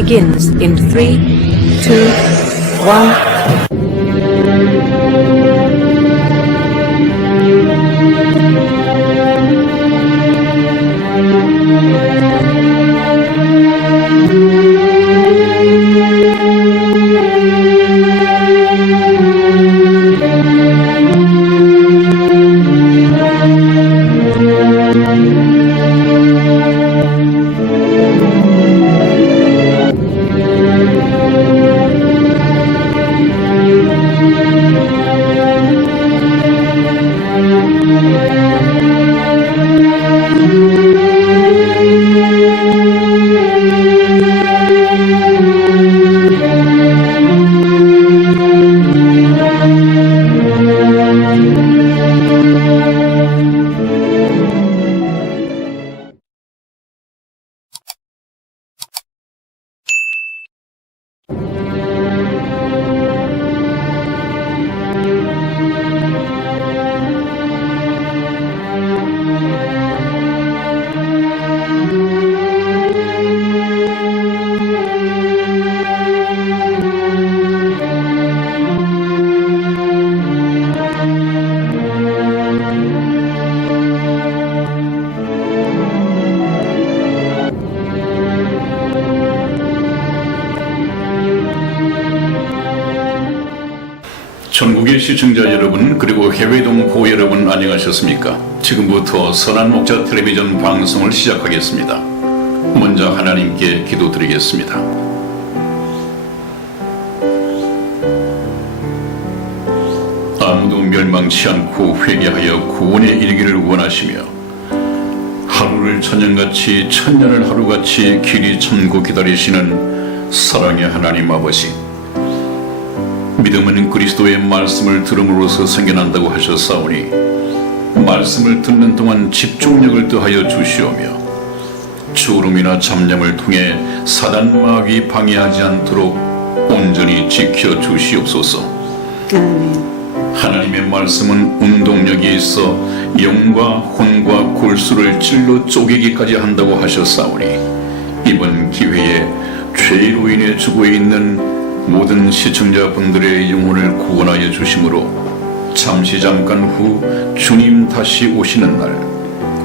begins in 3, 2, 1. 전국의 시청자 여러분, 그리고 해외 동포 여러분, 안녕하셨습니까? 지금부터 선한 목자 텔레비전 방송을 시작하겠습니다. 먼저 하나님께 기도드리겠습니다. 아무도 멸망치 않고 회개하여 구원에 이르기를 원하시며 하루를 천년같이 천년을 하루같이 길이 참고 기다리시는 사랑의 하나님 아버지, 믿음은 그리스도의 말씀을 들음으로써 생겨난다고 하셨사오니 말씀을 듣는 동안 집중력을 더하여 주시오며 졸음이나 잠잠을 통해 사단 마귀 방해하지 않도록 온전히 지켜 주시옵소서. 하나님의 말씀은 운동력이 있어 영과 혼과 골수를 찔러 쪼개기까지 한다고 하셨사오니 이번 기회에 죄로 인해 죽어 있는 모든 시청자분들의 영혼을 구원하여 주심으로 잠깐 후 주님 다시 오시는 날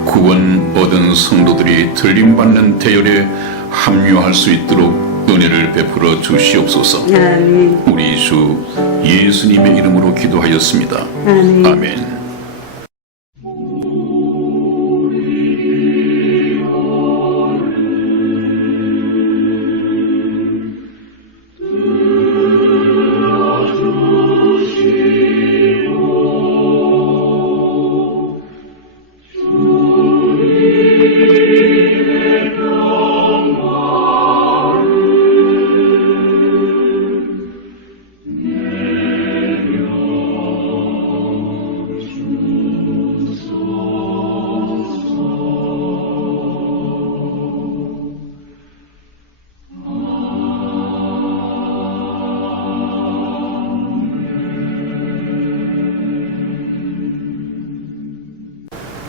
구원 얻은 성도들이 들림받는 대열에 합류할 수 있도록 은혜를 베풀어 주시옵소서. 우리 주 예수님의 이름으로 기도하였습니다. 아멘.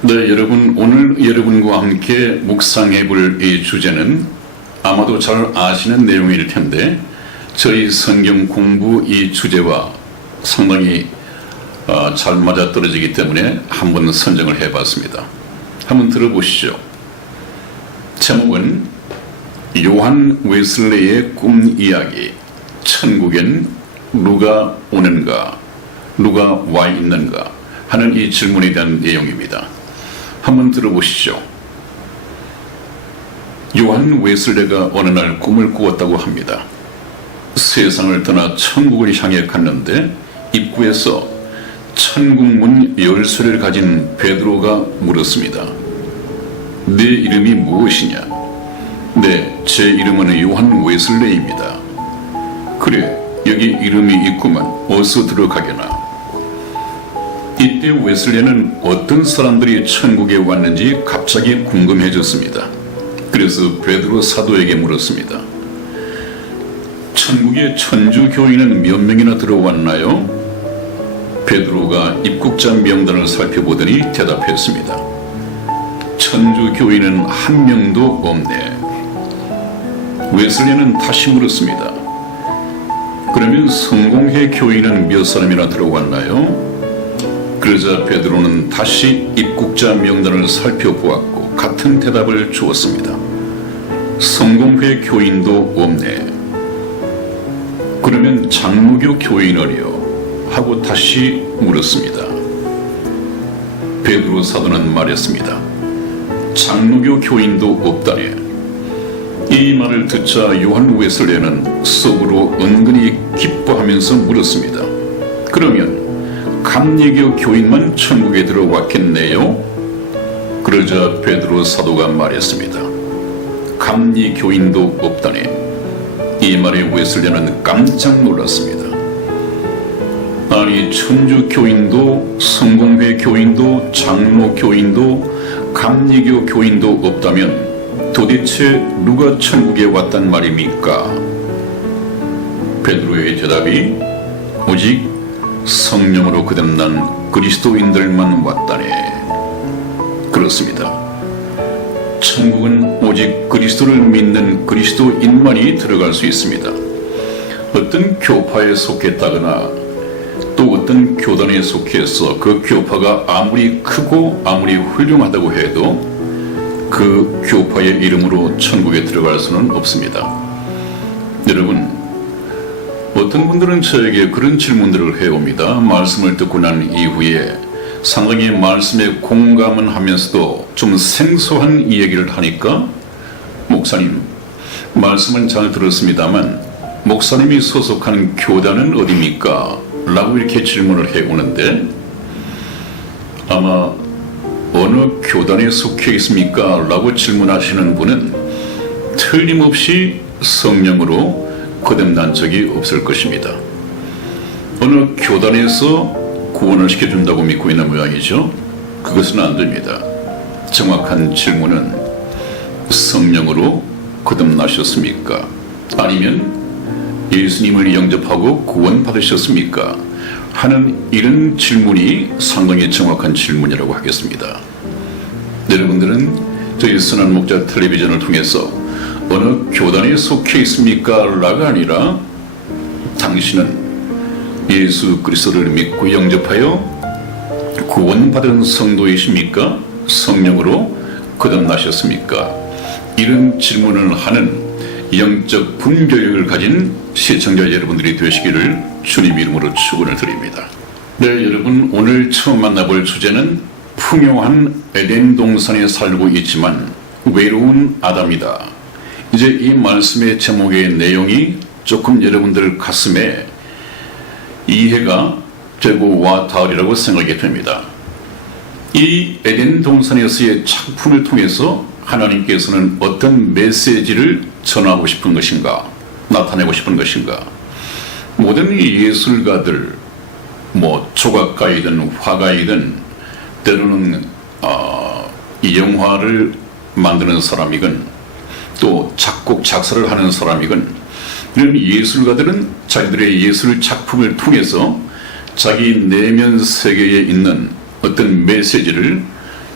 네, 여러분, 오늘 여러분과 함께 묵상해 볼 이 주제는 아마도 잘 아시는 내용일 텐데 저희 성경 공부 이 주제와 상당히 잘 맞아떨어지기 때문에 한번 선정을 해봤습니다. 한번 들어보시죠. 제목은 요한 웨슬레의 꿈 이야기, 천국엔 누가 오는가, 누가 와 있는가 하는 이 질문에 대한 내용입니다. 한번 들어보시죠. 요한 웨슬레가 어느 날 꿈을 꾸었다고 합니다. 세상을 떠나 천국을 향해 갔는데 입구에서 천국문 열쇠를 가진 베드로가 물었습니다. 내 이름이 무엇이냐? 네, 제 이름은 요한 웨슬레입니다. 그래, 여기 이름이 있구만. 어서 들어가게나. 이때 웨슬레는 어떤 사람들이 천국에 왔는지 갑자기 궁금해졌습니다. 그래서 베드로 사도에게 물었습니다. 천국에 천주 교인은 몇 명이나 들어왔나요? 베드로가 입국자 명단을 살펴보더니 대답했습니다. 천주 교인은 한 명도 없네. 웨슬리는 다시 물었습니다. 그러면 성공회 교인은 몇 사람이나 들어왔나요? 그러자 베드로는 다시 입국자 명단을 살펴보았고 같은 대답을 주었습니다. 성공회 교인도 없네. 그러면 장로교 교인을요? 하고 다시 물었습니다. 베드로 사도는 말했습니다. 장로교 교인도 없다네. 이 말을 듣자 요한 웨슬레는 속으로 은근히 기뻐하면서 물었습니다. 그러면 감리교 교인만 천국에 들어왔겠네요? 그러자 베드로 사도가 말했습니다. 감리교인도 없다네. 이 말에 웨슬레는 깜짝 놀랐습니다. 아니, 천주교인도 성공회 교인도 장로교인도 감리교 교인도 없다면 도대체 누가 천국에 왔단 말입니까? 베드로의 대답이 오직 성령으로 거듭난 그리스도인들만 왔다네. 그렇습니다. 천국은 오직 그리스도를 믿는 그리스도인만이 들어갈 수 있습니다. 어떤 교파에 속했다거나 또 어떤 교단에 속해서 그 교파가 아무리 크고 아무리 훌륭하다고 해도 그 교파의 이름으로 천국에 들어갈 수는 없습니다. 여러분, 어떤 분들은 저에게 그런 질문들을 해옵니다. 말씀을 듣고 난 이후에 상당히 말씀에 공감은 하면서도 좀 생소한 이야기를 하니까 목사님, 말씀은 잘 들었습니다만 목사님이 소속한 교단은 어디입니까? 라고 이렇게 질문을 해오는데 아마 어느 교단에 속해 있습니까? 라고 질문하시는 분은 틀림없이 성령으로 거듭난 적이 없을 것입니다. 어느 교단에서 구원을 시켜준다고 믿고 있는 모양이죠. 그것은 안 됩니다. 정확한 질문은 성령으로 거듭나셨습니까? 아니면 예수님을 영접하고 구원받으셨습니까? 하는 이런 질문이 상당히 정확한 질문이라고 하겠습니다. 여러분들은 저희 선한 목자 텔레비전을 통해서 어느 교단에 속해 있습니까? 라가 아니라 당신은 예수 그리스도를 믿고 영접하여 구원받은 성도이십니까? 성령으로 거듭나셨습니까? 이런 질문을 하는 영적 분별력을 가진 시청자 여러분들이 되시기를 주님 이름으로 축원을 드립니다. 네, 여러분, 오늘 처음 만나볼 주제는 풍요한 에덴 동산에 살고 있지만 외로운 아담이다. 이제 이 말씀의 제목의 내용이 조금 여러분들 가슴에 이해가 되고 와 닿으리라고 생각이 됩니다. 이 에덴 동산에서의 작품을 통해서 하나님께서는 어떤 메시지를 전하고 싶은 것인가, 나타내고 싶은 것인가. 모든 예술가들, 조각가이든 화가이든 때로는 이 영화를 만드는 사람이건 또 작곡 작사를 하는 사람이건 이런 예술가들은 자기들의 예술 작품을 통해서 자기 내면 세계에 있는 어떤 메시지를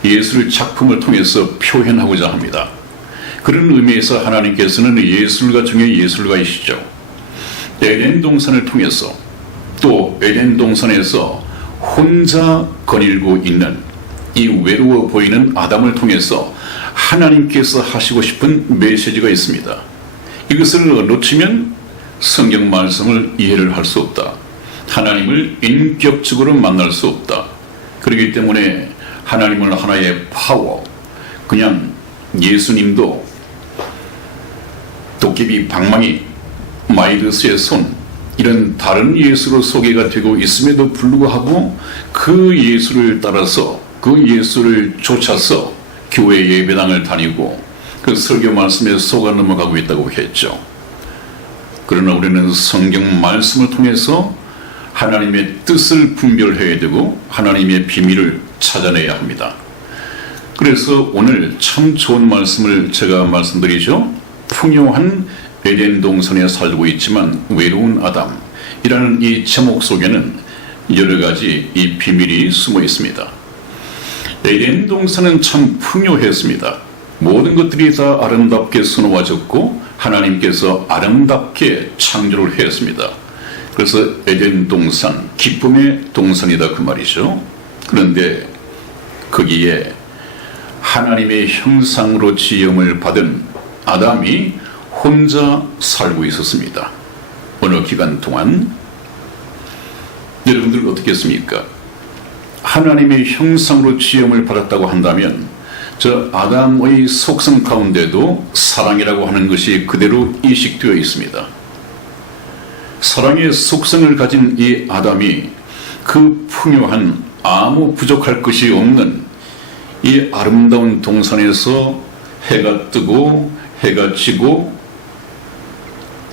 예술 작품을 통해서 표현하고자 합니다. 그런 의미에서 하나님께서는 예술가 중에 예술가이시죠. 에덴 동산을 통해서 또 에덴 동산에서 혼자 거닐고 있는 이 외로워 보이는 아담을 통해서 하나님께서 하시고 싶은 메시지가 있습니다. 이것을 놓치면 성경 말씀을 이해를 할 수 없다. 하나님을 인격적으로 만날 수 없다. 그렇기 때문에 하나님을 하나의 파워, 그냥 예수님도 도깨비 방망이, 마이르스의 손, 이런 다른 예수로 소개가 되고 있음에도 불구하고 그 예수를 따라서 그 예수를 쫓아서 교회 예배당을 다니고 그 설교 말씀에 속아 넘어가고 있다고 했죠. 그러나 우리는 성경 말씀을 통해서 하나님의 뜻을 분별해야 되고 하나님의 비밀을 찾아내야 합니다. 그래서 오늘 참 좋은 말씀을 제가 말씀드리죠. 풍요한 에덴 동산에 살고 있지만 외로운 아담이라는 이 제목 속에는 여러 가지 이 비밀이 숨어 있습니다. 에덴 동산은 참 풍요했습니다. 모든 것들이 다 아름답게 수놓아졌고 하나님께서 아름답게 창조를 했습니다. 그래서 에덴 동산, 기쁨의 동산이다 그 말이죠. 그런데 거기에 하나님의 형상으로 지음을 받은 아담이 혼자 살고 있었습니다. 어느 기간 동안. 여러분들 어떻겠습니까? 하나님의 형상으로 지음을 받았다고 한다면 저 아담의 속성 가운데도 사랑이라고 하는 것이 그대로 이식되어 있습니다. 사랑의 속성을 가진 이 아담이 그 풍요한 아무 부족할 것이 없는 이 아름다운 동산에서 해가 뜨고 해가 지고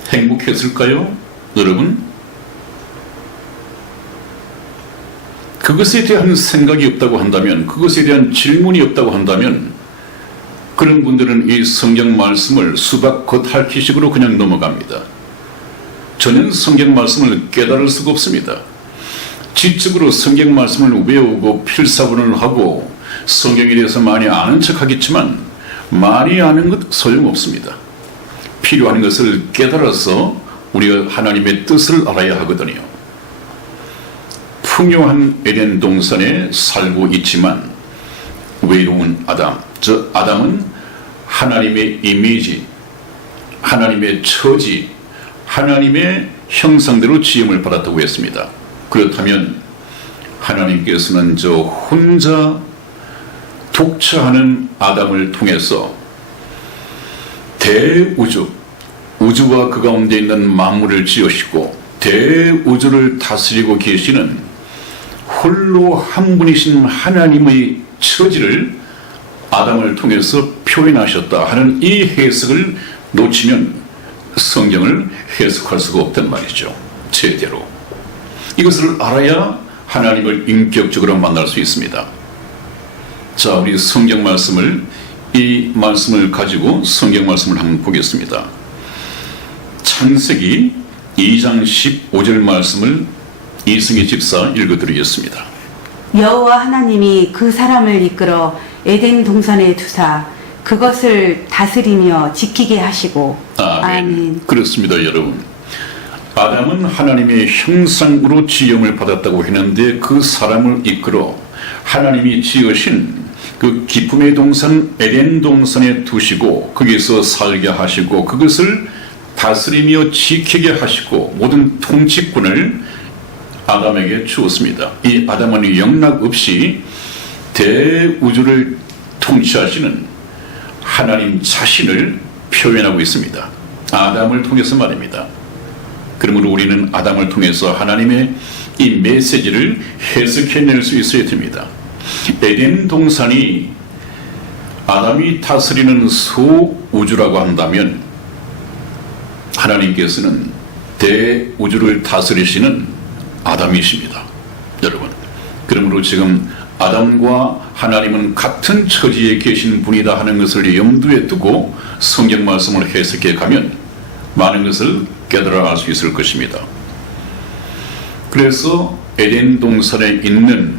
행복했을까요? 여러분? 그것에 대한 생각이 없다고 한다면, 그것에 대한 질문이 없다고 한다면 그런 분들은 이 성경 말씀을 수박 겉핥기식으로 그냥 넘어갑니다. 저는 성경 말씀을 깨달을 수가 없습니다. 지적으로 성경 말씀을 외우고 필사본을 하고 성경에 대해서 많이 아는 척하겠지만 많이 아는 것 소용없습니다. 필요한 것을 깨달아서 우리가 하나님의 뜻을 알아야 하거든요. 풍요한 에덴 동산에 살고 있지만 외로운 아담, 저 아담은 하나님의 이미지, 하나님의 처지, 하나님의 형상대로 지음을 받았다고 했습니다. 그렇다면 하나님께서는 저 혼자 독처하는 아담을 통해서 대우주, 우주와 그 가운데 있는 만물을 지으시고 대우주를 다스리고 계시는 홀로 한 분이신 하나님의 처지를 아담을 통해서 표현하셨다 하는 이 해석을 놓치면 성경을 해석할 수가 없단 말이죠. 제대로. 이것을 알아야 하나님을 인격적으로 만날 수 있습니다. 자, 우리 성경 말씀을, 이 말씀을 가지고 성경 말씀을 한번 보겠습니다. 창세기 2장 15절 말씀을 이승희 집사 읽어드리겠습니다. 여호와 하나님이 그 사람을 이끌어 에덴 동산에 두사 그것을 다스리며 지키게 하시고. 아멘. 그렇습니다, 여러분. 아담은 하나님의 형상으로 지음을 받았다고 했는데 그 사람을 이끌어 하나님이 지으신 그 기쁨의 동산 에덴 동산에 두시고 거기서 살게 하시고 그것을 다스리며 지키게 하시고 모든 통치권을 아담에게 주었습니다. 이 아담은 영락 없이 대우주를 통치하시는 하나님 자신을 표현하고 있습니다. 아담을 통해서 말입니다. 그러므로 우리는 아담을 통해서 하나님의 이 메시지를 해석해낼 수 있어야 됩니다. 에덴 동산이 아담이 다스리는 소우주라고 한다면 하나님께서는 대우주를 다스리시는 아담이십니다. 여러분, 그러므로 지금 아담과 하나님은 같은 처지에 계신 분이다 하는 것을 염두에 두고 성경 말씀을 해석해 가면 많은 것을 깨달아 알 수 있을 것입니다. 그래서 에덴 동산에 있는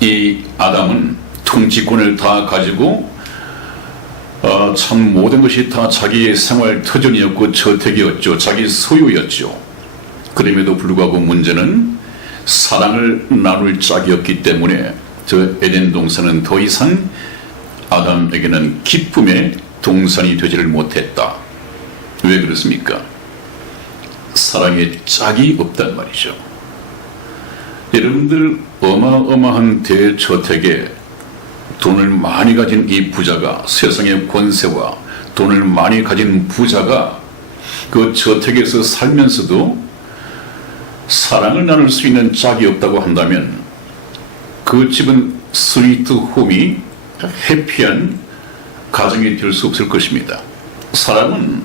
이 아담은 통치권을 다 가지고 참 모든 것이 다 자기의 생활 터전이었고 저택이었죠. 자기 소유였죠. 그럼에도 불구하고 문제는 사랑을 나눌 짝이 없기 때문에 저 에덴 동산은 더 이상 아담에게는 기쁨의 동산이 되지를 못했다. 왜 그렇습니까? 사랑의 짝이 없단 말이죠. 여러분들, 어마어마한 대저택에 돈을 많이 가진 이 부자가, 세상의 권세와 돈을 많이 가진 부자가 그 저택에서 살면서도 사랑을 나눌 수 있는 짝이 없다고 한다면 그 집은 스위트 홈이 해피한 가정이 될 수 없을 것입니다. 사랑은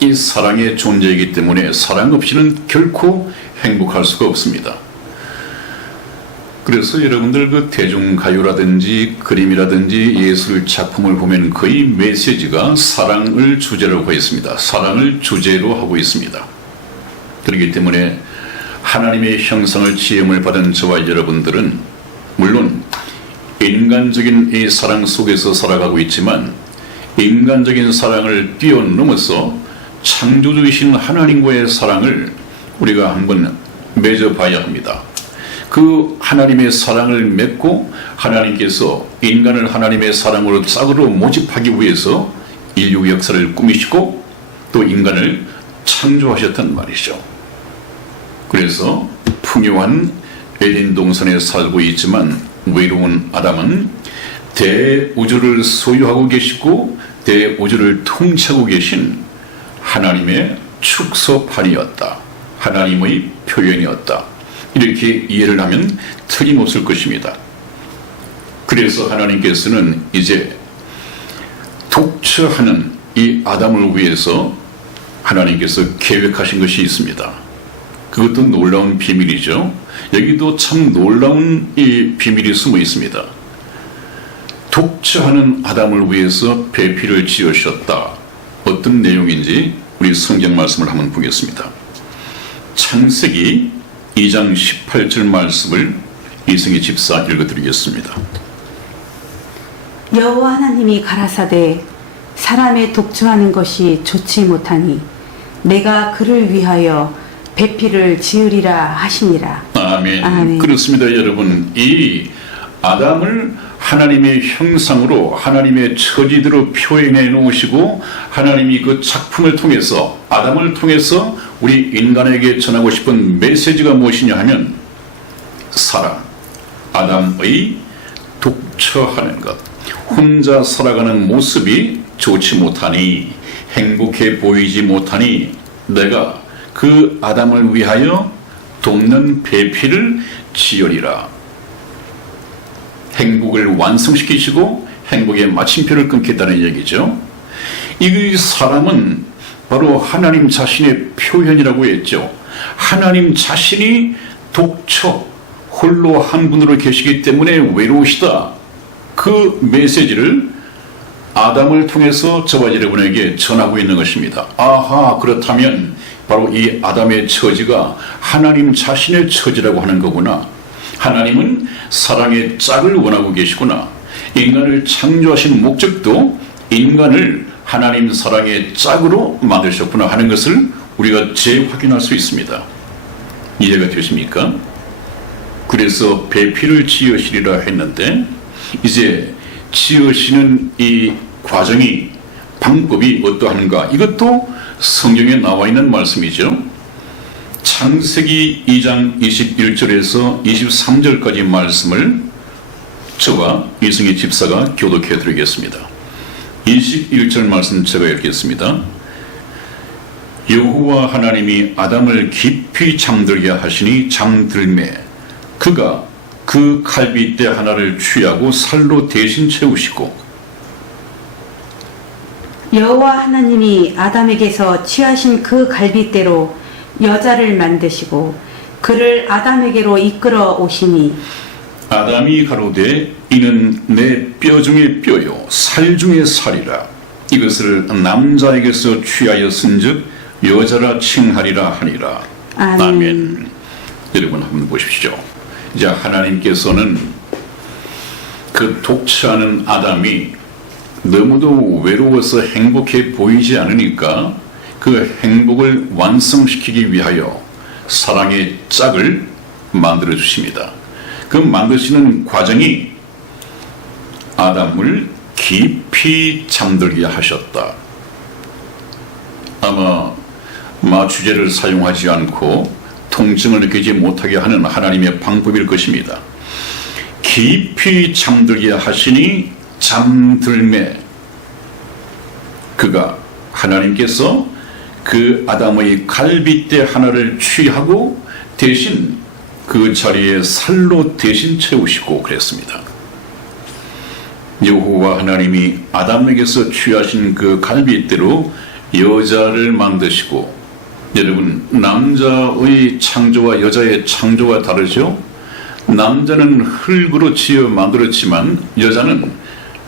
이 사랑의 존재이기 때문에 사랑 없이는 결코 행복할 수가 없습니다. 그래서 여러분들 그 대중가요라든지 그림이라든지 예술 작품을 보면 거의 메시지가 사랑을 주제로 하고 있습니다. 사랑을 주제로 하고 있습니다. 그렇기 때문에 하나님의 형상을 지음을 받은 저와 여러분들은 물론 인간적인 이 사랑 속에서 살아가고 있지만 인간적인 사랑을 뛰어넘어서 창조주이신 하나님과의 사랑을 우리가 한번 맺어봐야 합니다. 그 하나님의 사랑을 맺고 하나님께서 인간을 하나님의 사랑으로 짝으로 모집하기 위해서 인류 역사를 꾸미시고 또 인간을 창조하셨단 말이죠. 그래서 풍요한 에덴 동산에 살고 있지만 외로운 아담은 대우주를 소유하고 계시고 대우주를 통치하고 계신 하나님의 축소판이었다. 하나님의 표현이었다. 이렇게 이해를 하면 틀림없을 것입니다. 그래서 하나님께서는 이제 독처하는 이 아담을 위해서 하나님께서 계획하신 것이 있습니다. 그것도 놀라운 비밀이죠. 여기도 참 놀라운 이 비밀이 숨어 있습니다. 독처하는 아담을 위해서 배필을 지으셨다. 어떤 내용인지 우리 성경 말씀을 한번 보겠습니다. 창세기 2장 18절 말씀을 이승희 집사 읽어드리겠습니다. 여호와 하나님이 가라사대 사람의 독주하는 것이 좋지 못하니 내가 그를 위하여 배필을 지으리라 하시니라. 아멘. 아멘. 그렇습니다, 여러분. 이 아담을 하나님의 형상으로 하나님의 처지대로 표현해 놓으시고 하나님이 그 작품을 통해서 아담을 통해서 우리 인간에게 전하고 싶은 메시지가 무엇이냐 하면 사랑, 아담의 독처하는 것, 혼자 살아가는 모습이 좋지 못하니 행복해 보이지 못하니 내가 그 아담을 위하여 돕는 배필을 지으리라. 행복을 완성시키시고 행복의 마침표를 끊겠다는 얘기죠. 이 사람은 바로 하나님 자신의 표현이라고 했죠. 하나님 자신이 독처 홀로 한 분으로 계시기 때문에 외로우시다. 그 메시지를 아담을 통해서 저와 여러분에게 전하고 있는 것입니다. 아하, 그렇다면 바로 이 아담의 처지가 하나님 자신의 처지라고 하는 거구나. 하나님은 사랑의 짝을 원하고 계시구나. 인간을 창조하신 목적도 인간을 하나님 사랑의 짝으로 만드셨구나 하는 것을 우리가 재확인할 수 있습니다. 이해가 되십니까? 그래서 배필을 지으시리라 했는데 이제 지으시는 이 과정이 방법이 어떠한가, 이것도 성경에 나와 있는 말씀이죠. 창세기 2장 21절에서 23절까지 말씀을 저와 이승희 집사가 교독해 드리겠습니다. 21절 말씀 제가 읽겠습니다. 여호와 하나님이 아담을 깊이 잠들게 하시니 잠들매 그가 그 갈빗대 하나를 취하고 살로 대신 채우시고. 여호와 하나님이 아담에게서 취하신 그 갈빗대로 여자를 만드시고 그를 아담에게로 이끌어 오시니 아담이 가로되 이는 내 뼈 중에 뼈요 살 중에 살이라. 이것을 남자에게서 취하여 쓴즉 여자라 칭하리라 하니라. 아멘. 아멘. 여러분 한번 보십시오. 이제 하나님께서는 그 독처하는 아담이 너무도 외로워서 행복해 보이지 않으니까 그 행복을 완성시키기 위하여 사랑의 짝을 만들어 주십니다. 그 만드시는 과정이 아담을 깊이 잠들게 하셨다. 아마 마취제를 사용하지 않고 통증을 느끼지 못하게 하는 하나님의 방법일 것입니다. 깊이 잠들게 하시니 잠들매 그가 하나님께서 그 아담의 갈빗대 하나를 취하고 대신 그 자리에 살로 대신 채우시고 그랬습니다. 여호와 하나님이 아담에게서 취하신 그 갈빗대로 여자를 만드시고, 여러분 남자의 창조와 여자의 창조가 다르죠? 남자는 흙으로 지어 만들었지만 여자는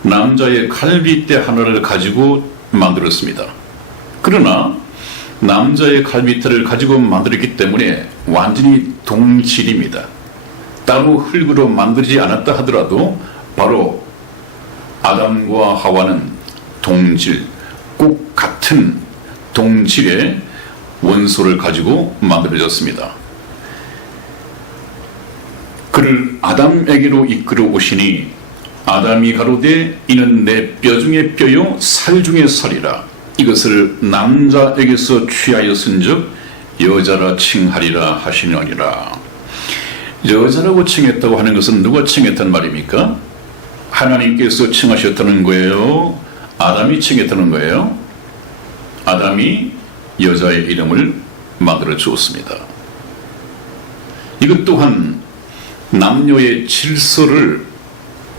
남자의 갈빗대 하나를 가지고 만들었습니다. 그러나 남자의 갈빗대를 가지고 만들었기 때문에 완전히 동질입니다. 따로 흙으로 만들지 않았다 하더라도 바로 아담과 하와는 동질, 꼭 같은 동질의 원소를 가지고 만들어졌습니다. 그를 아담에게로 이끌어 오시니 아담이 가로되 이는 내 뼈 중에 뼈요 살 중에 살이라. 이것을 남자에게서 취하였은즉 여자라 칭하리라 하시느니라. 여자라고 칭했다고 하는 것은 누가 칭했단 말입니까? 하나님께서 칭하셨다는 거예요? 아담이 칭했다는 거예요? 아담이 여자의 이름을 만들어 주었습니다. 이것 또한 남녀의 질서를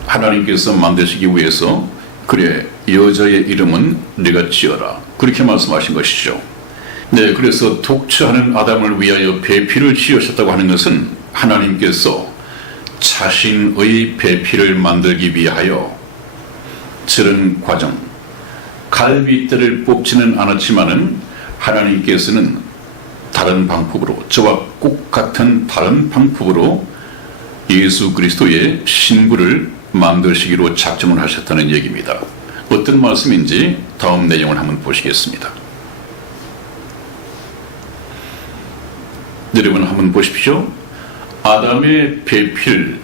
하나님께서 만드시기 위해서 그래 여자의 이름은 네가 지어라 그렇게 말씀하신 것이죠. 네, 그래서 독처하는 아담을 위하여 배필을 지으셨다고 하는 것은 하나님께서 자신의 배필을 만들기 위하여 저런 과정, 갈빗대를 뽑지는 않았지만은 하나님께서는 다른 방법으로, 저와 꼭 같은 다른 방법으로 예수 그리스도의 신부를 만드시기로 작정을 하셨다는 얘기입니다. 어떤 말씀인지 다음 내용을 한번 보시겠습니다. 여러분 한번 보십시오. 아담의 배필,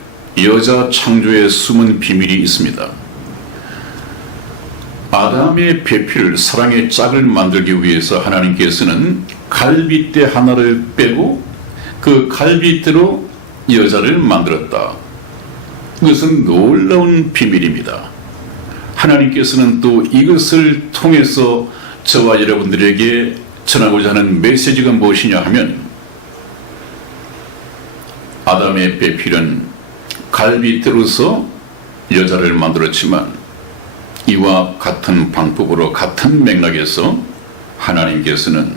여자 창조의 숨은 비밀이 있습니다. 아담의 배필, 사랑의 짝을 만들기 위해서 하나님께서는 갈빗대 하나를 빼고 그 갈빗대로 여자를 만들었다. 이것은 놀라운 비밀입니다. 하나님께서는 또 이것을 통해서 저와 여러분들에게 전하고자 하는 메시지가 무엇이냐 하면 아담의 배필은 갈빗대로서 여자를 만들었지만 이와 같은 방법으로 같은 맥락에서 하나님께서는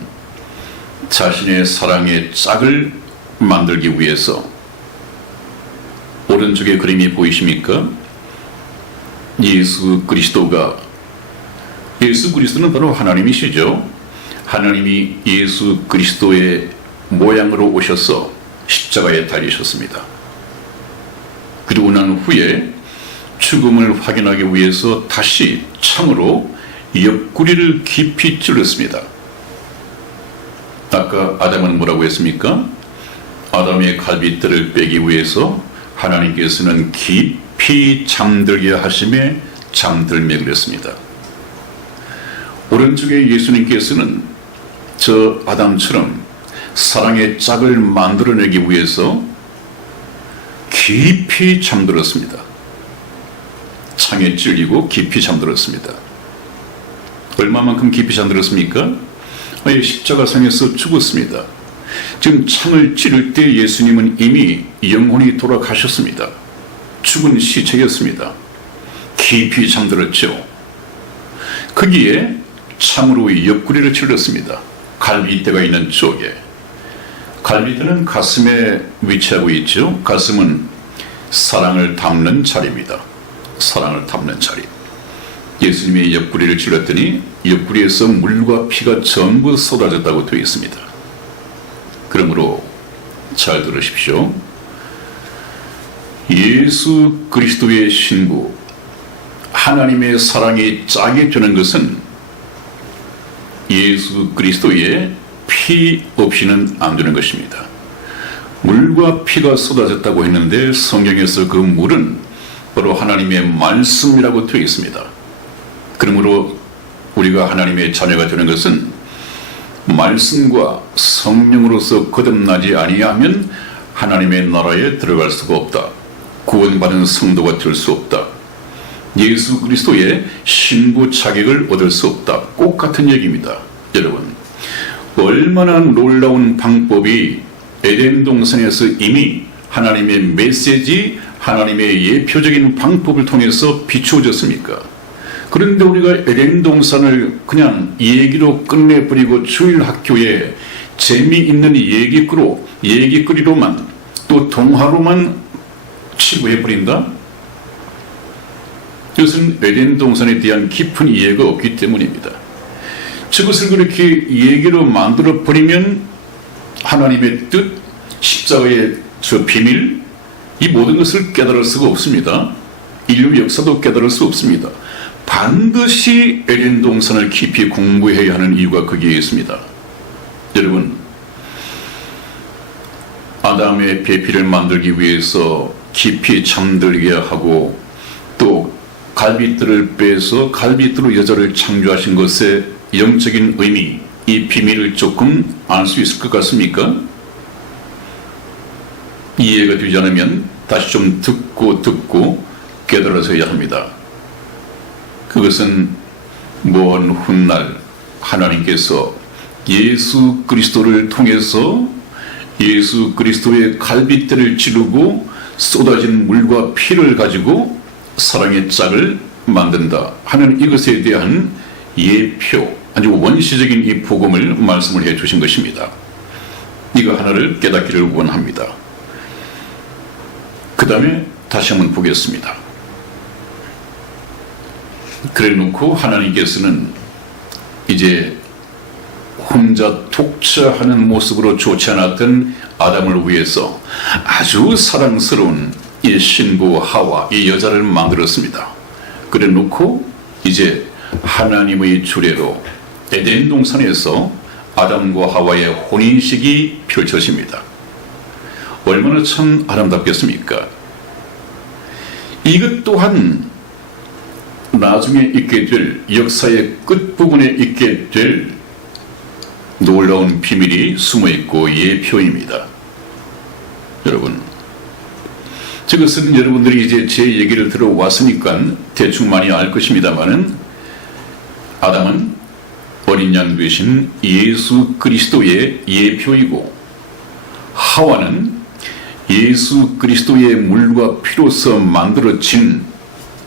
자신의 사랑의 짝을 만들기 위해서 오른쪽에 그림이 보이십니까? 예수 그리스도는 바로 하나님이시죠. 하나님이 예수 그리스도의 모양으로 오셔서 십자가에 달리셨습니다. 그리고 난 후에 죽음을 확인하기 위해서 다시 창으로 옆구리를 깊이 찔렀습니다. 아까 아담은 뭐라고 했습니까? 아담의 갈빗대를 빼기 위해서 하나님께서는 깊이 잠들게 하심에 잠들매 그랬습니다. 오른쪽에 예수님께서는 저 아담처럼 사랑의 짝을 만들어내기 위해서 깊이 잠들었습니다. 창에 찔리고 깊이 잠들었습니다. 얼마만큼 깊이 잠들었습니까? 십자가상에서 죽었습니다. 지금 창을 찌를 때 예수님은 이미 영혼이 돌아가셨습니다. 죽은 시체였습니다. 깊이 잠들었죠. 거기에 창으로 옆구리를 찔렀습니다. 갈빗대가 있는 쪽에. 갈빗대는 가슴에 위치하고 있죠. 가슴은 사랑을 담는 자리입니다. 사랑을 담는 자리. 예수님의 옆구리를 찔렀더니 옆구리에서 물과 피가 전부 쏟아졌다고 되어 있습니다. 그러므로 잘 들으십시오. 예수 그리스도의 신부, 하나님의 사랑이 짝이 되는 것은 예수 그리스도의 피 없이는 안 되는 것입니다. 물과 피가 쏟아졌다고 했는데 성경에서 그 물은 바로 하나님의 말씀이라고 되어 있습니다. 그러므로 우리가 하나님의 자녀가 되는 것은 말씀과 성령으로서 거듭나지 아니하면 하나님의 나라에 들어갈 수가 없다. 구원받은 성도가 될 수 없다. 예수 그리스도의 신부 자격을 얻을 수 없다. 꼭 같은 얘기입니다. 여러분, 얼마나 놀라운 방법이 에덴 동산에서 이미 하나님의 메시지, 하나님의 예표적인 방법을 통해서 비추어졌습니까? 그런데 우리가 에덴 동산을 그냥 얘기로 끝내버리고 주일 학교에 재미있는 얘기거리로만 또 동화로만 치부해버린다? 이것은 에덴 동산에 대한 깊은 이해가 없기 때문입니다. 저것을 그렇게 얘기로 만들어버리면 하나님의 뜻, 십자가의 저 비밀, 이 모든 것을 깨달을 수가 없습니다. 인류 역사도 깨달을 수 없습니다. 반드시 에덴 동산을 깊이 공부해야 하는 이유가 거기에 있습니다. 여러분, 아담의 배필을 만들기 위해서 깊이 잠들게 하고 또 갈빗들을 빼서 갈빗으로 여자를 창조하신 것의 영적인 의미, 이 비밀을 조금 알 수 있을 것 같습니까? 이해가 되지 않으면 다시 좀 듣고 깨달아서야 합니다. 그것은 먼 훗날 하나님께서 예수 그리스도를 통해서 예수 그리스도의 갈빗대를 찌르고 쏟아진 물과 피를 가지고 사랑의 짝을 만든다 하는 이것에 대한 예표, 아주 원시적인 이 복음을 말씀을 해 주신 것입니다. 이거 하나를 깨닫기를 원합니다. 그 다음에 다시 한번 보겠습니다. 그래 놓고 하나님께서는 이제 혼자 독차하는 모습으로 좋지 않았던 아담을 위해서 아주 사랑스러운 이 신부 하와, 이 여자를 만들었습니다. 그래 놓고 이제 하나님의 주례로 에덴 동산에서 아담과 하와의 혼인식이 펼쳐집니다. 얼마나 참 아름답겠습니까? 이것 또한 나중에 있게 될, 역사의 끝부분에 있게 될 놀라운 비밀이 숨어있고 예표입니다. 여러분, 저것은 여러분들이 이제 제 얘기를 들어왔으니까 대충 많이 알 것입니다만은, 아담은 어린 양 되신 예수 그리스도의 예표이고, 하와는 예수 그리스도의 물과 피로서 만들어진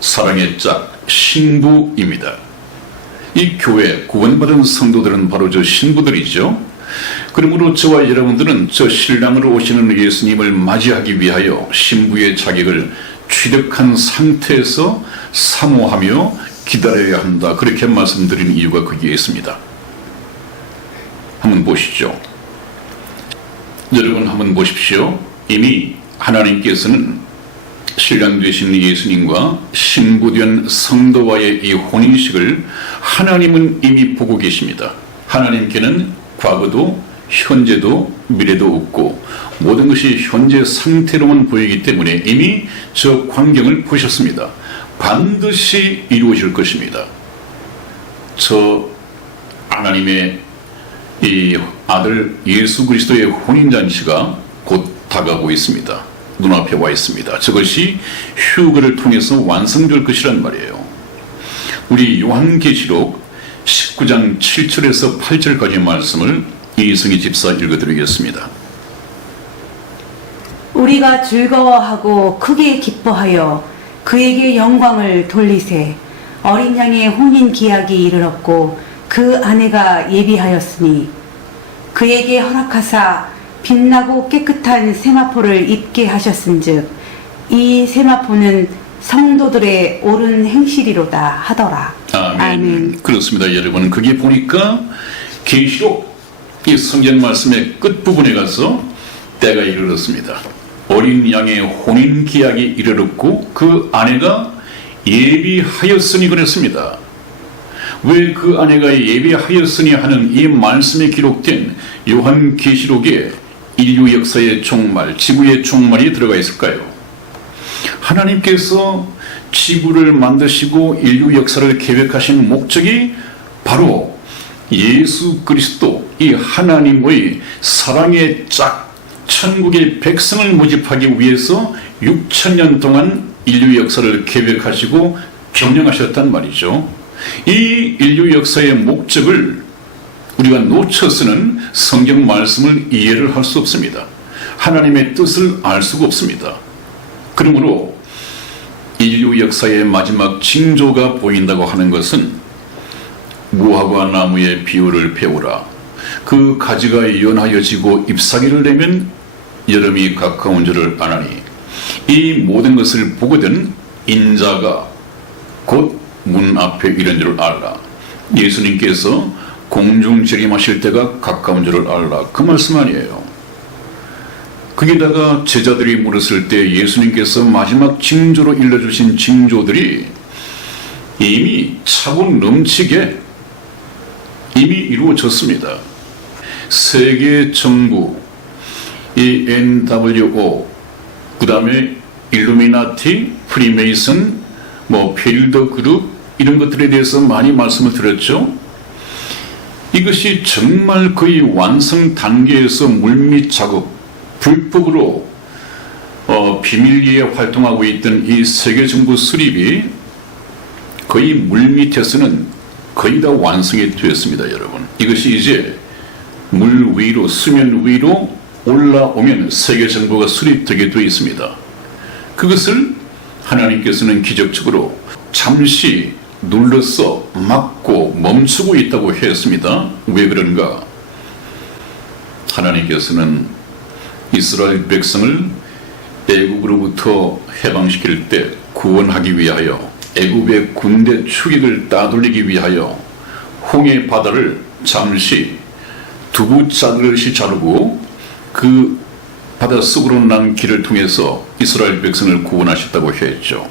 사랑의 짝, 신부입니다. 이 교회, 구원받은 성도들은 바로 저 신부들이죠. 그러므로 저와 여러분들은 저 신랑으로 오시는 예수님을 맞이하기 위하여 신부의 자격을 취득한 상태에서 사모하며 기다려야 한다. 그렇게 말씀드리는 이유가 거기에 있습니다. 한번 보시죠. 여러분 한번 보십시오. 이미 하나님께서는 신랑 되신 예수님과 신부된 성도와의 이 혼인식을 하나님은 이미 보고 계십니다. 하나님께는 과거도 현재도 미래도 없고 모든 것이 현재 상태로만 보이기 때문에 이미 저 광경을 보셨습니다. 반드시 이루어질 것입니다. 저 하나님의 이 아들 예수 그리스도의 혼인잔치가 곧 다가오고 있습니다. 눈앞에 와 있습니다. 저것이 휴거를 통해서 완성될 것이란 말이에요. 우리 요한계시록 19장 7절에서 8절까지 말씀을 이승희 집사 읽어드리겠습니다. 우리가 즐거워하고 크게 기뻐하여 그에게 영광을 돌리세. 어린 양의 혼인 기약이 이르렀고 그 아내가 예비하였으니 그에게 허락하사 빛나고 깨끗한 세마포를 입게 하셨은즉 이 세마포는 성도들의 옳은 행실이로다 하더라. 아멘. 그렇습니다. 여러분, 거기 보니까 계시록 이 성경 말씀의 끝부분에 가서 때가 이르렀습니다. 어린 양의 혼인 기약이 이르렀고 그 아내가 예비하였으니 그랬습니다. 왜 그 아내가 예비하였으니 하는 이 말씀에 기록된 요한계시록에 인류 역사의 종말, 지구의 종말이 들어가 있을까요? 하나님께서 지구를 만드시고 인류 역사를 계획하신 목적이 바로 예수 그리스도, 이 하나님의 사랑의 짝, 천국의 백성을 모집하기 위해서 6,000년 동안 인류 역사를 계획하시고 경영하셨단 말이죠. 이 인류 역사의 목적을 우리가 놓쳐서는 성경 말씀을 이해를 할 수 없습니다. 하나님의 뜻을 알 수가 없습니다. 그러므로 인류 역사의 마지막 징조가 보인다고 하는 것은 무화과 나무의 비유를 배우라. 그 가지가 연하여지고 잎사귀를 내면 여름이 가까운 줄을 아나니 이 모든 것을 보거든 인자가 곧 문 앞에 이른 줄을 알라. 예수님께서 공중 재림하실 때가 가까운 줄을 알라. 그 말씀 아니에요. 거기다가 제자들이 물었을 때 예수님께서 마지막 징조로 일러주신 징조들이 이미 차고 넘치게 이미 이루어졌습니다. 세계 정부, 이 NWO, 그 다음에 일루미나티, 프리메이슨, 필더 그룹 이런 것들에 대해서 많이 말씀을 드렸죠. 이것이 정말 거의 완성 단계에서 물밑 작업, 불법으로 비밀리에 활동하고 있던 이 세계 정부 수립이 거의 물밑에서는 거의 다 완성이 되었습니다, 여러분. 이것이 이제 물 위로, 수면 위로 올라오면 세계 정부가 수립되게 되어 있습니다. 그것을 하나님께서는 기적적으로 잠시 눌러서 막고 멈추고 있다고 했습니다. 왜 그런가? 하나님께서는 이스라엘 백성을 애굽으로부터 해방시킬 때 구원하기 위하여 애굽의 군대 추격을 따돌리기 위하여 홍해 바다를 잠시 두부 자르듯이 자르고 그 바다 속으로 난 길을 통해서 이스라엘 백성을 구원하셨다고 했죠.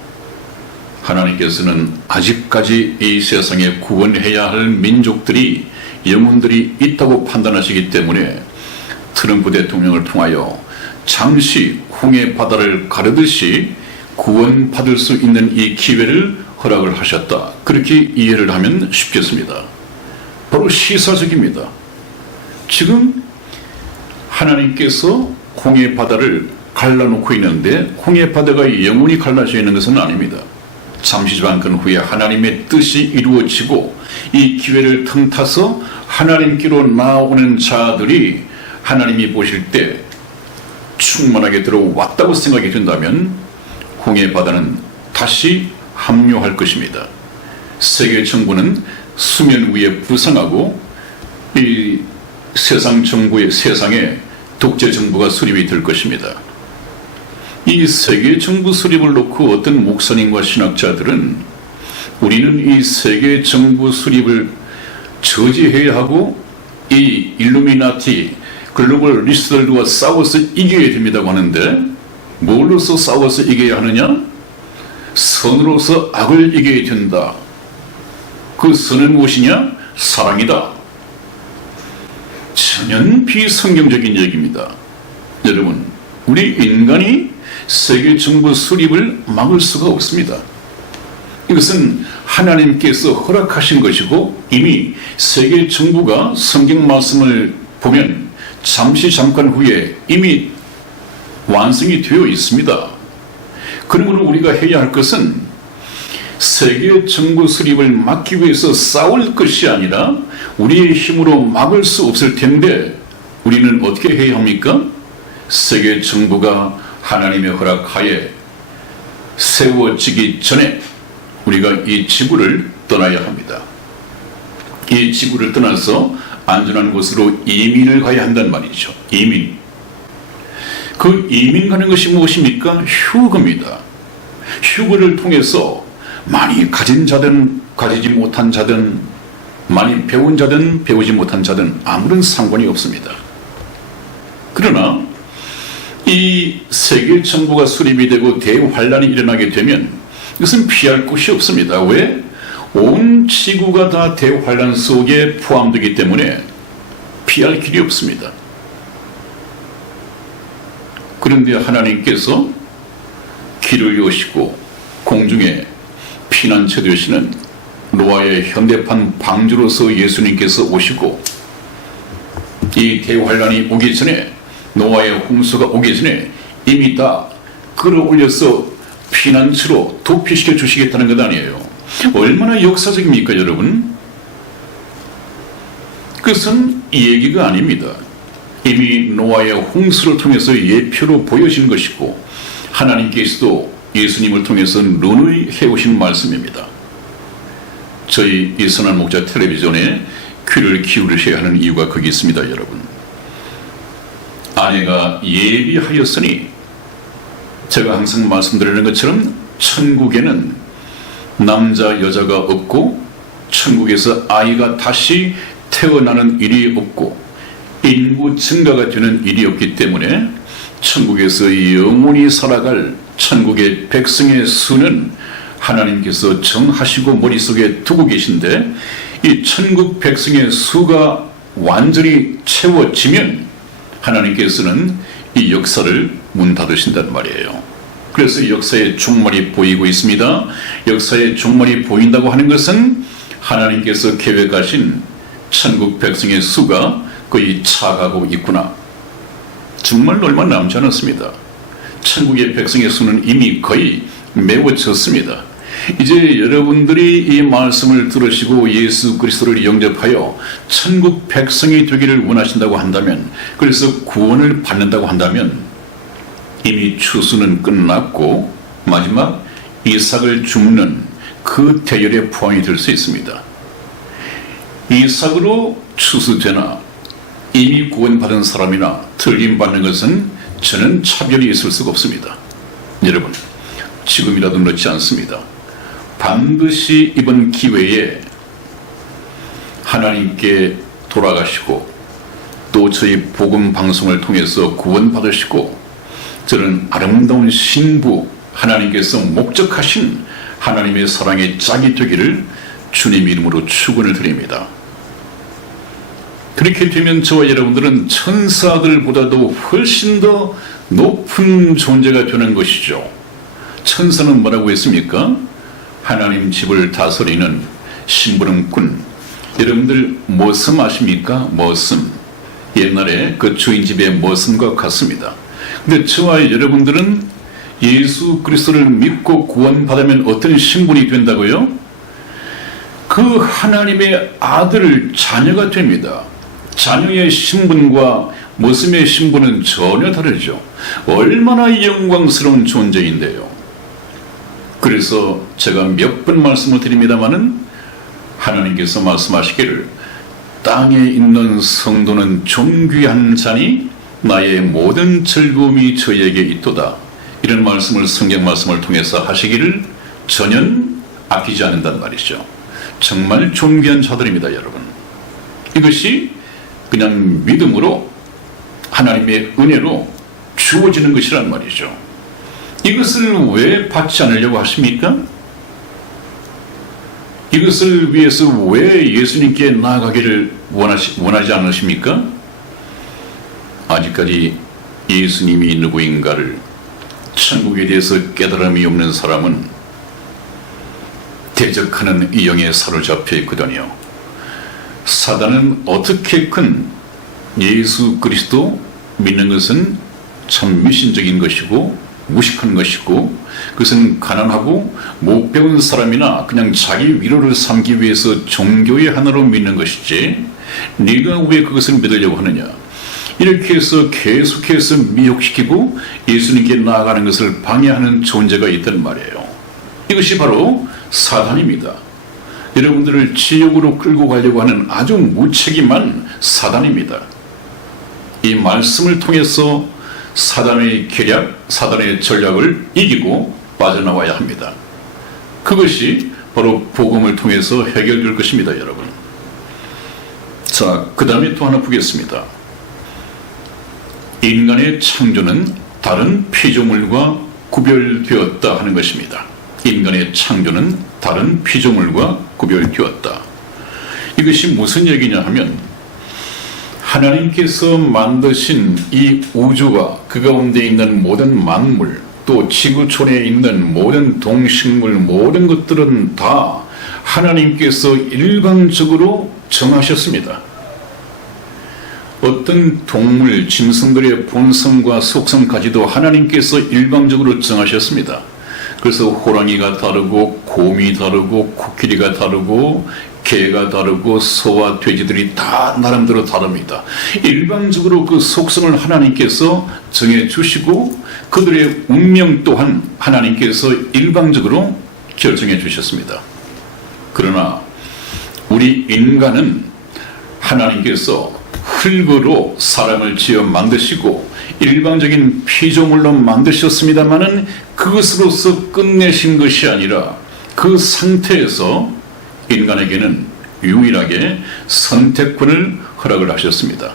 하나님께서는 아직까지 이 세상에 구원해야 할 민족들이, 영혼들이 있다고 판단하시기 때문에 트럼프 대통령을 통하여 잠시 홍해 바다를 가르듯이 구원받을 수 있는 이 기회를 허락을 하셨다. 그렇게 이해를 하면 쉽겠습니다. 바로 시사적입니다. 지금 하나님께서 홍해 바다를 갈라놓고 있는데 홍해 바다가 영원히 갈라져 있는 것은 아닙니다. 잠시 잠깐 후에 하나님의 뜻이 이루어지고 이 기회를 틈타서 하나님께로 나오는 자들이 하나님이 보실 때 충만하게 들어왔다고 생각이 된다면 홍해 바다는 다시 합류할 것입니다. 세계 정부는 수면 위에 부상하고 이 세상 정부의 세상에 독재 정부가 수립이 될 것입니다. 이 세계 정부 수립을 놓고 어떤 목사님과 신학자들은 우리는 이 세계 정부 수립을 저지해야 하고 이 일루미나티 글로벌 리스트들과 싸워서 이겨야 됩니다고 하는데 뭘로서 싸워서 이겨야 하느냐? 선으로서 악을 이겨야 된다. 그 선은 무엇이냐? 사랑이다. 전혀 비성경적인 얘기입니다. 여러분, 우리 인간이 세계 정부 수립을 막을 수가 없습니다. 이것은 하나님께서 허락하신 것이고 이미 세계 정부가 성경 말씀을 보면 잠시 잠깐 후에 이미 완성이 되어 있습니다. 그러므로 우리가 해야 할 것은 세계 정부 수립을 막기 위해서 싸울 것이 아니라 우리의 힘으로 막을 수 없을 텐데 우리는 어떻게 해야 합니까? 세계 정부가 하나님의 허락하에 세워지기 전에 우리가 이 지구를 떠나야 합니다. 이 지구를 떠나서 안전한 곳으로 이민을 가야 한단 말이죠. 이민. 그 이민 가는 것이 무엇입니까? 휴거입니다. 휴거를 통해서 많이 가진 자든 가지지 못한 자든 많이 배운 자든 배우지 못한 자든 아무런 상관이 없습니다. 그러나 이 세계 정부가 수립이 되고 대환란이 일어나게 되면 이것은 피할 곳이 없습니다. 왜? 온 지구가 다 대환란 속에 포함되기 때문에 피할 길이 없습니다. 그런데 하나님께서 길을 여시고 공중에 피난처 되시는 노아의 현대판 방주로서 예수님께서 오시고 이 대환란이 오기 전에 노아의 홍수가 오기 전에 이미 다 끌어올려서 피난처로 도피시켜 주시겠다는 것 아니에요. 얼마나 역사적입니까, 여러분? 그것은 이 얘기가 아닙니다. 이미 노아의 홍수를 통해서 예표로 보여진 것이고 하나님께서도 예수님을 통해서 논의 해오신 말씀입니다. 저희 이 선한 목자 텔레비전에 귀를 기울이셔야 하는 이유가 거기 있습니다, 여러분. 아내가 예비하였으니 제가 항상 말씀드리는 것처럼 천국에는 남자 여자가 없고 천국에서 아이가 다시 태어나는 일이 없고 인구 증가가 되는 일이 없기 때문에 천국에서 영원히 살아갈 천국의 백성의 수는 하나님께서 정하시고 머릿속에 두고 계신데 이 천국 백성의 수가 완전히 채워지면 하나님께서는 이 역사를 문 닫으신단 말이에요. 그래서 역사의 종말이 보이고 있습니다. 역사의 종말이 보인다고 하는 것은 하나님께서 계획하신 천국 백성의 수가 거의 차가고 있구나. 정말 얼마 남지 않았습니다. 천국의 백성의 수는 이미 거의 메워졌습니다. 이제 여러분들이 이 말씀을 들으시고 예수 그리스도를 영접하여 천국 백성이 되기를 원하신다고 한다면, 그래서 구원을 받는다고 한다면 이미 추수는 끝났고 마지막 이삭을 줍는 그 대열에 포함이 될 수 있습니다. 이삭으로 추수되나 이미 구원받은 사람이나 틀림받는 것은 저는 차별이 있을 수가 없습니다. 여러분, 지금이라도 늦지 않습니다. 반드시 이번 기회에 하나님께 돌아가시고 또 저희 복음 방송을 통해서 구원받으시고 저는 아름다운 신부, 하나님께서 목적하신 하나님의 사랑의 짝이 되기를 주님 이름으로 축원을 드립니다. 그렇게 되면 저와 여러분들은 천사들보다도 훨씬 더 높은 존재가 되는 것이죠. 천사는 뭐라고 했습니까? 하나님 집을 다스리는 심부름꾼. 여러분들 머슴 아십니까? 머슴. 옛날에 그 주인 집의 머슴과 같습니다. 근데 저와 여러분들은 예수 그리스도를 믿고 구원받으면 어떤 신분이 된다고요? 그 하나님의 아들, 자녀가 됩니다. 자녀의 신분과 머슴의 신분은 전혀 다르죠. 얼마나 영광스러운 존재인데요. 그래서 제가 몇 번 말씀을 드립니다마는 하나님께서 말씀하시기를 땅에 있는 성도는 존귀한 자니 나의 모든 즐거움이 저에게 있도다. 이런 말씀을 성경 말씀을 통해서 하시기를 전혀 아끼지 않는단 말이죠. 정말 존귀한 자들입니다, 여러분. 이것이 그냥 믿음으로 하나님의 은혜로 주어지는 것이란 말이죠. 이것을 왜 받지 않으려고 하십니까? 이것을 위해서 왜 예수님께 나아가기를 원하지 않으십니까? 아직까지 예수님이 누구인가를 천국에 대해서 깨달음이 없는 사람은 대적하는 이 영에 사로잡혀 있거든요. 사단은 어떻게든 예수 그리스도 믿는 것은 참 미신적인 것이고 무식한 것이고, 그것은 가난하고 못 배운 사람이나 그냥 자기 위로를 삼기 위해서 종교의 하나로 믿는 것이지 네가 왜 그것을 믿으려고 하느냐, 이렇게 해서 계속해서 미혹시키고 예수님께 나아가는 것을 방해하는 존재가 있단 말이에요. 이것이 바로 사단입니다. 여러분들을 지옥으로 끌고 가려고 하는 아주 무책임한 사단입니다. 이 말씀을 통해서 사단의 계략, 사단의 전략을 이기고 빠져나와야 합니다. 그것이 바로 복음을 통해서 해결될 것입니다, 여러분. 자, 그 다음에 또 하나 보겠습니다. 인간의 창조는 다른 피조물과 구별되었다 하는 것입니다. 인간의 창조는 다른 피조물과 구별되었다. 이것이 무슨 얘기냐 하면 하나님께서 만드신 이 우주와 그 가운데 있는 모든 만물, 또 지구촌에 있는 모든 동식물, 모든 것들은 다 하나님께서 일방적으로 정하셨습니다. 어떤 동물, 짐승들의 본성과 속성까지도 하나님께서 일방적으로 정하셨습니다. 그래서 호랑이가 다르고 곰이 다르고 코끼리가 다르고 개가 다르고 소와 돼지들이 다 나름대로 다릅니다. 일방적으로 그 속성을 하나님께서 정해주시고 그들의 운명 또한 하나님께서 일방적으로 결정해 주셨습니다. 그러나 우리 인간은 하나님께서 흙으로 사람을 지어 만드시고 일방적인 피조물로 만드셨습니다마는 그것으로서 끝내신 것이 아니라 그 상태에서 인간에게는 유일하게 선택권을 허락을 하셨습니다.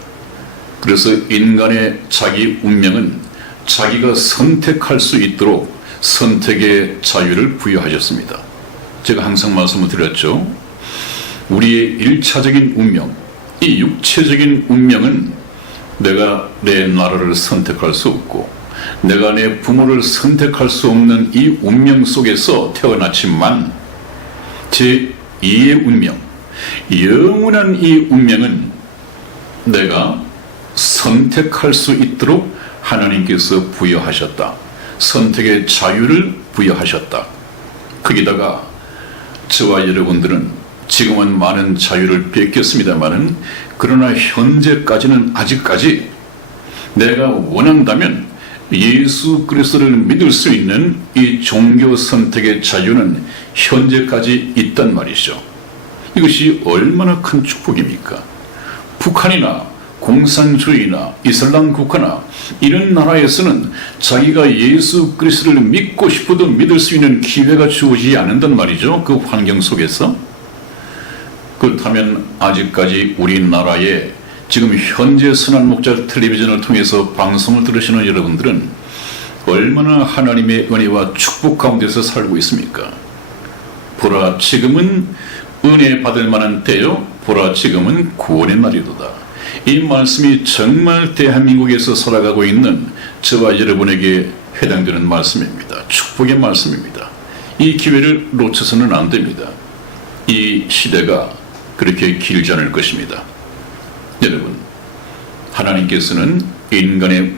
그래서 인간의 자기 운명은 자기가 선택할 수 있도록 선택의 자유를 부여하셨습니다. 제가 항상 말씀을 드렸죠. 우리의 일차적인 운명, 이 육체적인 운명은 내가 내 나라를 선택할 수 없고 내가 내 부모를 선택할 수 없는 이 운명 속에서 태어났지만 제2의 운명, 영원한 이 운명은 내가 선택할 수 있도록 하나님께서 부여하셨다. 선택의 자유를 부여하셨다. 거기다가 저와 여러분들은 지금은 많은 자유를 뺏겼습니다마는 그러나 현재까지는 아직까지 내가 원한다면 예수 그리스도를 믿을 수 있는 이 종교 선택의 자유는 현재까지 있단 말이죠. 이것이 얼마나 큰 축복입니까? 북한이나 공산주의나 이슬람 국가나 이런 나라에서는 자기가 예수 그리스도를 믿고 싶어도 믿을 수 있는 기회가 주어지지 않는단 말이죠. 그 환경 속에서. 그렇다면 아직까지 우리나라에 지금 현재 선한 목자 텔레비전을 통해서 방송을 들으시는 여러분들은 얼마나 하나님의 은혜와 축복 가운데서 살고 있습니까? 보라, 지금은 은혜 받을 만한 때요. 보라, 지금은 구원의 날이로다. 이 말씀이 정말 대한민국에서 살아가고 있는 저와 여러분에게 해당되는 말씀입니다. 축복의 말씀입니다. 이 기회를 놓쳐서는 안 됩니다. 이 시대가 그렇게 길지 않을 것입니다. 여러분, 하나님께서는 인간의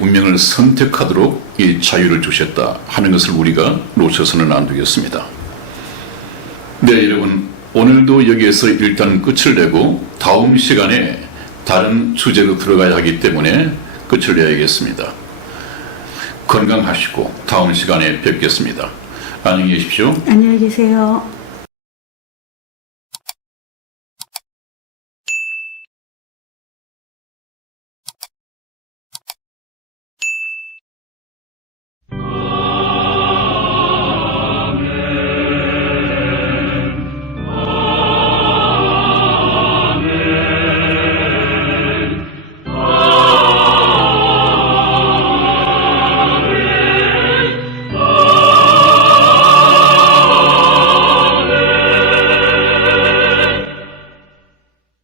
운명을 선택하도록 이 자유를 주셨다 하는 것을 우리가 놓쳐서는 안 되겠습니다. 네, 여러분, 오늘도 여기에서 일단 끝을 내고 다음 시간에 다른 주제로 들어가야 하기 때문에 끝을 내야겠습니다. 건강하시고 다음 시간에 뵙겠습니다. 안녕히 계십시오. 안녕히 계세요.